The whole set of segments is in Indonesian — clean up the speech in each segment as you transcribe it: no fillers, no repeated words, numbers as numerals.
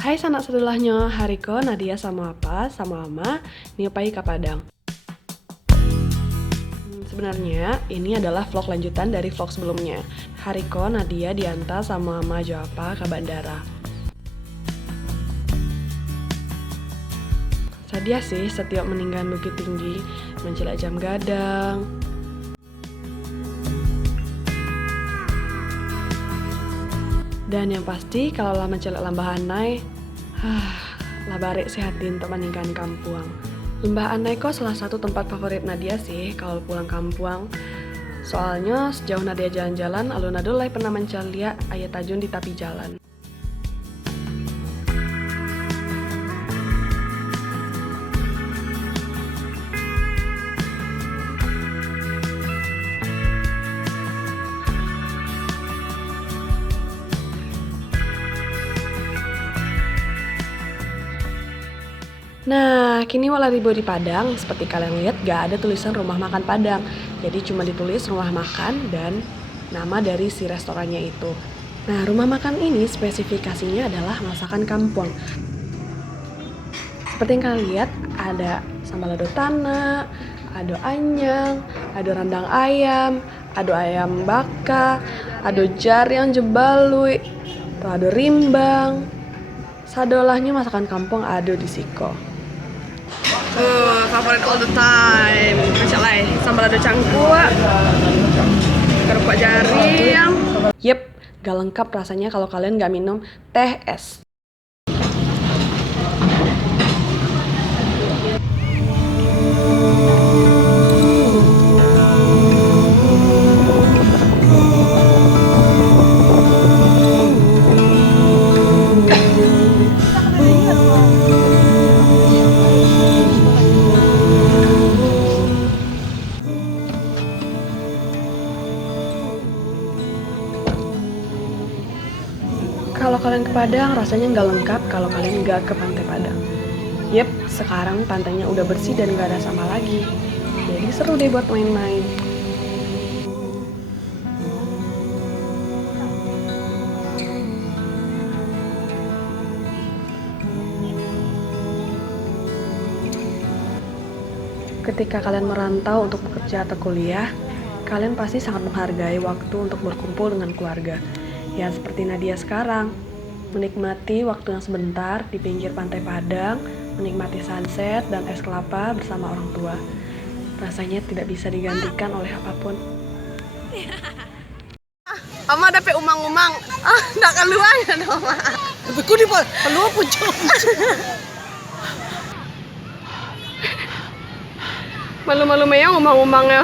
Hai sanak sedulahnya, hariko Nadia sama apa, sama ama, niopai ka Padang. Sebenarnya ini adalah vlog lanjutan dari vlog sebelumnya. Hariko Nadia diantar sama ama Joapa ke bandara. Sadia sih setiap meninggalkan Bukit Tinggi, mencilak jam gadang. Dan yang pasti kalau lama celak lambah anai, lah barek sehatin untuk meninggalkan kampung. Lembah Anai kok salah satu tempat favorit Nadia sih kalau pulang kampung. Soalnya sejauh Nadia jalan-jalan, alun adulai pernah mencari lihat ayat tajun di tepi jalan. Nah, kini wala ribo di Padang, seperti kalian lihat gak ada tulisan rumah makan Padang. Jadi cuma ditulis rumah makan dan nama dari si restorannya itu. Nah, rumah makan ini spesifikasinya adalah masakan kampung. Seperti yang kalian lihat, ada sambal lado tanah, ada anyang, ada rendang ayam, ada ayam baka, ada jariang jebalui, ada rimbang. Sadolahnya masakan kampung ada di siko. Favorit all the time. Masya Allah, sambal lado cangkuk, kerupuk jariang. Yep, gak lengkap rasanya kalau kalian gak minum teh es. Kalau kalian ke Padang, rasanya nggak lengkap kalau kalian nggak ke Pantai Padang. Yep, sekarang pantainya udah bersih dan nggak ada sampah lagi. Jadi seru deh buat main-main. Ketika kalian merantau untuk bekerja atau kuliah, kalian pasti sangat menghargai waktu untuk berkumpul dengan keluarga. Ya seperti Nadia sekarang, menikmati waktu yang sebentar di pinggir Pantai Padang, menikmati sunset dan es kelapa bersama orang tua. Rasanya tidak bisa digantikan oleh apapun. Ama ada pe umang-umang. Ndak keluar ya Oma. Tapi ku di keluar pucuk. Malu-malu meyang umang-umangnya.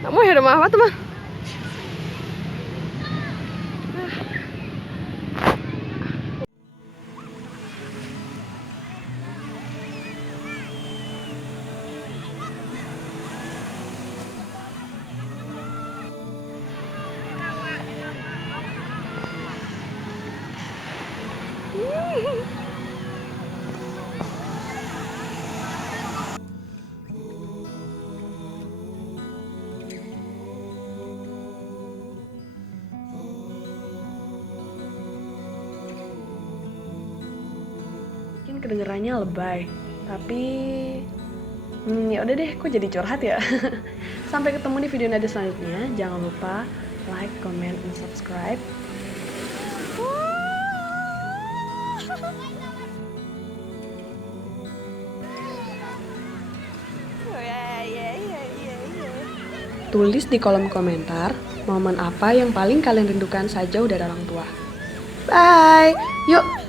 Kamu ya rumah apa teman? Mungkin kedengerannya lebay, tapi ya udah deh, kok jadi curhat ya. Sampai ketemu di video Nadia selanjutnya. Jangan lupa like, comment, and subscribe. Tulis di kolom komentar momen apa yang paling kalian rindukan sejauh dari orang tua. Bye, yuk.